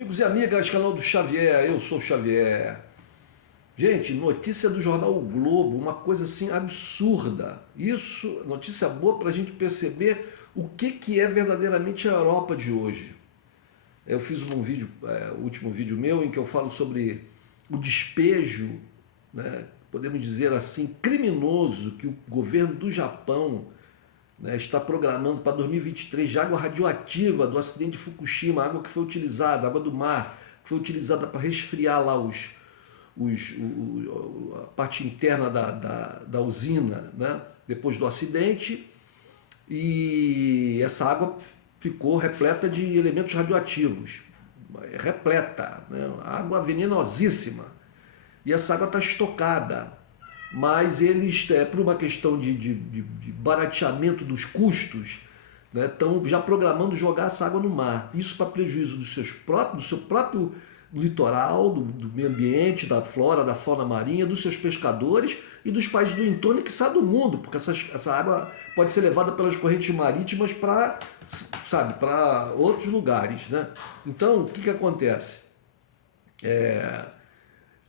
Amigos e amigas, canal do Xavier, eu sou o Xavier. Gente, notícia do jornal O Globo, uma coisa assim absurda. Isso, notícia boa para a gente perceber o que é verdadeiramente a Europa de hoje. Eu fiz um vídeo, o último vídeo meu, em que eu falo sobre o despejo, né, podemos dizer assim, criminoso que o governo do Japão, né, está programando para 2023 de água radioativa do acidente de Fukushima, água que foi utilizada, água do mar, que foi utilizada para resfriar lá a parte interna da usina, né, depois do acidente, e essa água ficou repleta de elementos radioativos, repleta, né, água venenosíssima, e essa água está estocada, mas eles, por uma questão de barateamento dos custos, né, estão já programando jogar essa água no mar. Isso para prejuízo do seu próprio litoral, do meio ambiente, da flora, da fauna marinha, dos seus pescadores e dos países do entorno, que sai do mundo, porque essa água pode ser levada pelas correntes marítimas para, sabe, para outros lugares, né? Então, o que acontece?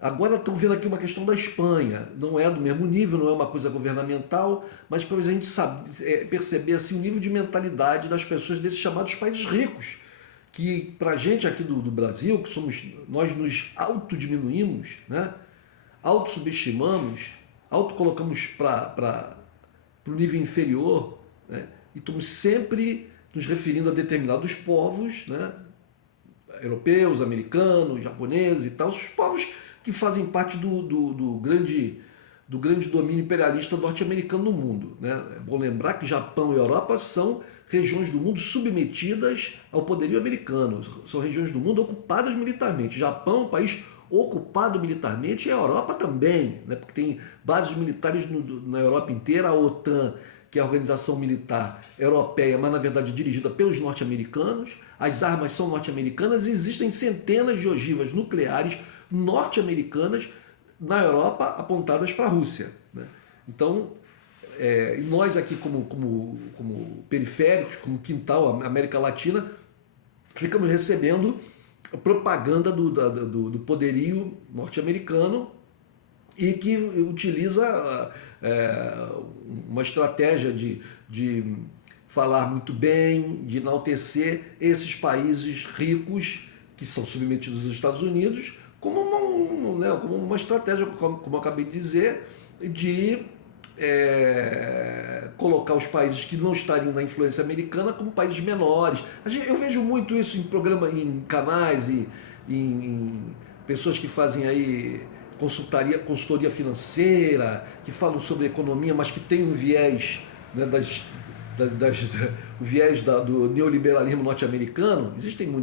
Agora estão vendo aqui uma questão da Espanha. Não é do mesmo nível, não é uma coisa governamental, mas para a gente perceber assim, o nível de mentalidade das pessoas desses chamados países ricos. Que para a gente aqui do Brasil, que somos, nós nos autodiminuímos, né? Autossubestimamos, autocolocamos para o nível inferior, né? E estamos sempre nos referindo a determinados povos, né? Europeus, americanos, japoneses e tal, os povos que fazem parte do grande domínio imperialista norte-americano no mundo. Né? É bom lembrar que Japão e Europa são regiões do mundo submetidas ao poderio americano, são regiões do mundo ocupadas militarmente. Japão é um país ocupado militarmente e a Europa também, né? Porque tem bases militares na Europa inteira, a OTAN, que é a organização militar europeia, mas na verdade dirigida pelos norte-americanos. As armas são norte-americanas e existem centenas de ogivas nucleares norte-americanas na Europa apontadas para a Rússia. Né? Então, nós aqui como periféricos, como quintal, América Latina, ficamos recebendo propaganda do poderio norte-americano e que utiliza uma estratégia de falar muito bem, de enaltecer esses países ricos que são submetidos aos Estados Unidos como uma estratégia, como eu acabei de dizer, de colocar os países que não estariam na influência americana como países menores. Eu vejo muito isso em canais e em pessoas que fazem aí consultoria financeira, que falam sobre economia, mas que tem um viés, né, o viés do neoliberalismo norte-americano.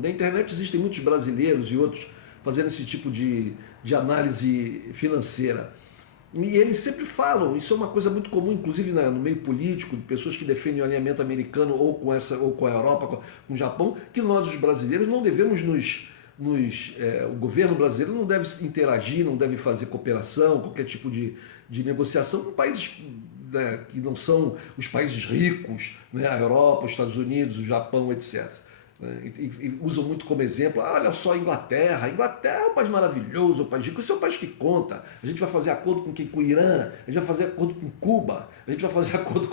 Na internet existem muitos brasileiros e outros fazendo esse tipo de análise financeira. E eles sempre falam, isso é uma coisa muito comum, inclusive no meio político, de pessoas que defendem o alinhamento americano ou com a Europa, com o Japão, que nós, os brasileiros, não devemos o governo brasileiro não deve interagir, não deve fazer cooperação, qualquer tipo de negociação com países, né, que não são os países ricos, né, a Europa, os Estados Unidos, o Japão, etc. E usam muito como exemplo, olha só a Inglaterra é um país maravilhoso, um país rico, isso é um país que conta. A gente vai fazer acordo com quem? Com o Irã, a gente vai fazer acordo com Cuba, a gente vai fazer acordo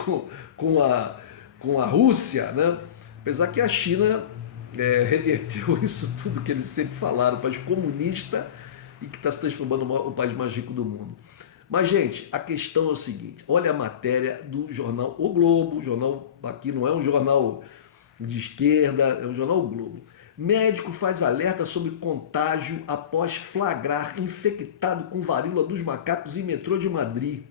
com a Rússia, né? Apesar que a China reverteu isso tudo que eles sempre falaram, um país comunista e que está se transformando no país mais rico do mundo. Mas, gente, a questão é o seguinte, olha a matéria do jornal O Globo, o jornal aqui não é um jornal de esquerda, é o jornal O Globo. Médico faz alerta sobre contágio após flagrar infectado com varíola dos macacos em metrô de Madrid.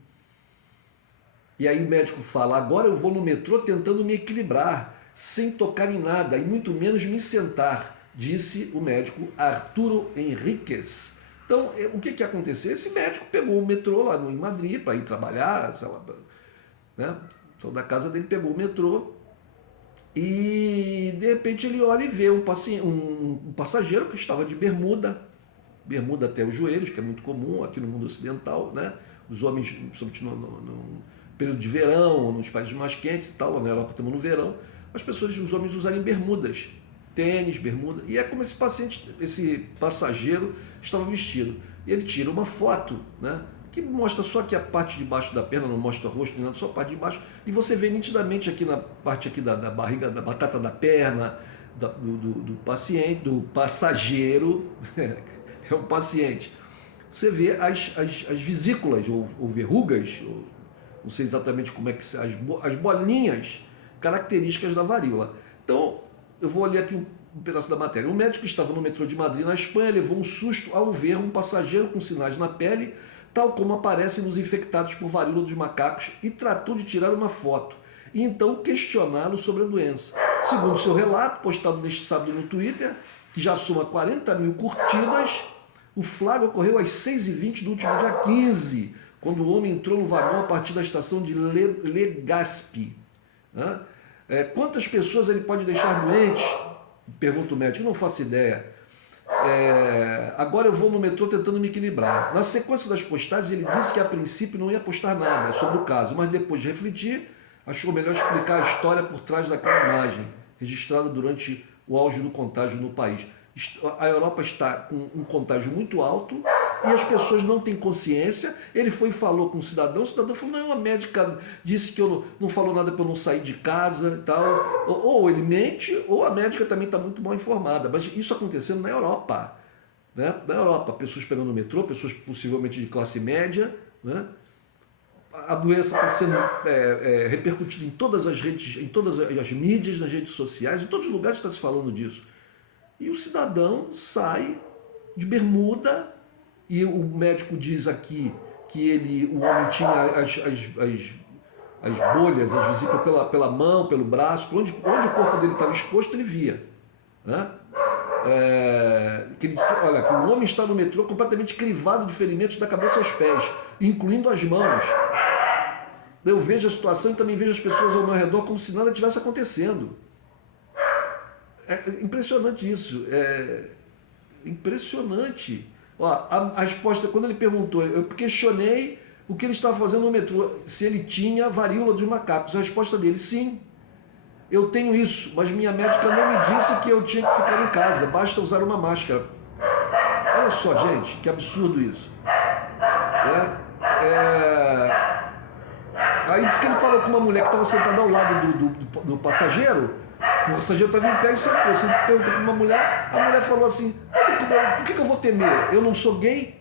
E aí o médico fala, agora eu vou no metrô tentando me equilibrar, sem tocar em nada e muito menos me sentar, disse o médico Arturo Henriquez. Então, o que aconteceu? Esse médico pegou o metrô lá em Madrid para ir trabalhar, sei lá, né? Então, da casa dele pegou o metrô e de repente ele olha e vê um passageiro que estava de bermuda até os joelhos, que é muito comum aqui no mundo ocidental, né? Os homens, sobretudo no período de verão, nos países mais quentes e tal, na Europa estamos no verão, os homens usarem bermudas. tênis, bermuda, e é como esse paciente, esse passageiro estava vestido. E ele tira uma foto, né, que mostra só aqui a parte de baixo da perna, não mostra o rosto, nem só a parte de baixo, e você vê nitidamente aqui na parte aqui da barriga, da batata da perna, do paciente, do passageiro, é um paciente. Você vê as vesículas ou verrugas, ou, não sei exatamente como é que as bolinhas características da varíola. Então, eu vou ler aqui um pedaço da matéria. Um médico estava no metrô de Madrid, na Espanha, levou um susto ao ver um passageiro com sinais na pele, tal como aparecem nos infectados por varíola dos macacos, e tratou de tirar uma foto e então questioná-lo sobre a doença. Segundo seu relato, postado neste sábado no Twitter, que já soma 40 mil curtidas, o flagra ocorreu às 6h20 do último dia 15, quando o homem entrou no vagão a partir da estação de Legazpi. Quantas pessoas ele pode deixar doentes? Pergunta o médico. Não faço ideia. Agora eu vou no metrô tentando me equilibrar. Na sequência das postagens, ele disse que a princípio não ia postar nada sobre o caso, mas depois de refletir, achou melhor explicar a história por trás daquela imagem, registrada durante o auge do contágio no país. A Europa está com um contágio muito alto e as pessoas não têm consciência. Ele foi e falou com o cidadão falou, não, a médica disse que eu não falou nada para eu não sair de casa e tal. Ou ele mente, ou a médica também está muito mal informada. Mas isso acontecendo na Europa. Né? Na Europa, pessoas pegando o metrô, pessoas possivelmente de classe média, né? A doença está sendo repercutida em todas as redes, em todas as mídias, nas redes sociais, em todos os lugares está se falando disso. E o cidadão sai de bermuda, e o médico diz aqui que o homem tinha as bolhas, as vesículas pela mão, pelo braço, onde o corpo dele estava exposto, ele via. Né? Que ele diz que, olha, que o homem está no metrô completamente crivado de ferimentos da cabeça aos pés, incluindo as mãos. Eu vejo a situação e também vejo as pessoas ao meu redor como se nada tivesse acontecendo. É impressionante isso. É impressionante. Ó, a resposta, quando ele perguntou, eu questionei o que ele estava fazendo no metrô, se ele tinha varíola dos macacos. A resposta dele, sim, eu tenho isso, mas minha médica não me disse que eu tinha que ficar em casa, basta usar uma máscara. Olha só, gente, que absurdo isso. Aí disse que ele falou com uma mulher que estava sentada ao lado do passageiro. O passageiro estava em pé e sentou. Você perguntou para uma mulher, a mulher falou assim, por que eu vou temer? Eu não sou gay?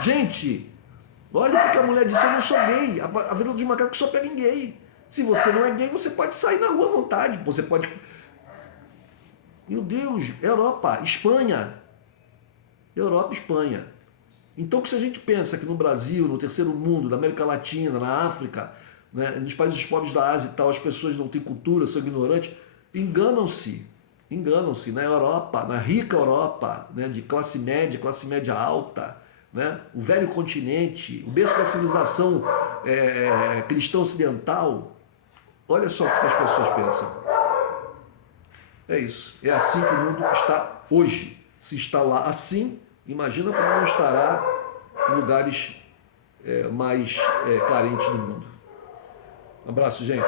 Gente, olha o que a mulher disse, eu não sou gay. A varíola dos macacos só pega em gay. Se você não é gay, você pode sair na rua à vontade. Você pode... Meu Deus, Europa, Espanha. Europa, Espanha. Então, se a gente pensa que no Brasil, no terceiro mundo, na América Latina, na África, né, nos países pobres da Ásia e tal, as pessoas não têm cultura, são ignorantes, enganam-se. Na Europa, na rica Europa, né, de classe média alta, né, o velho continente, o berço da civilização cristã ocidental. Olha só o que as pessoas pensam. É isso. É assim que o mundo está hoje. Se está lá assim, imagina como não estará em lugares mais carentes do mundo. Um abraço, gente.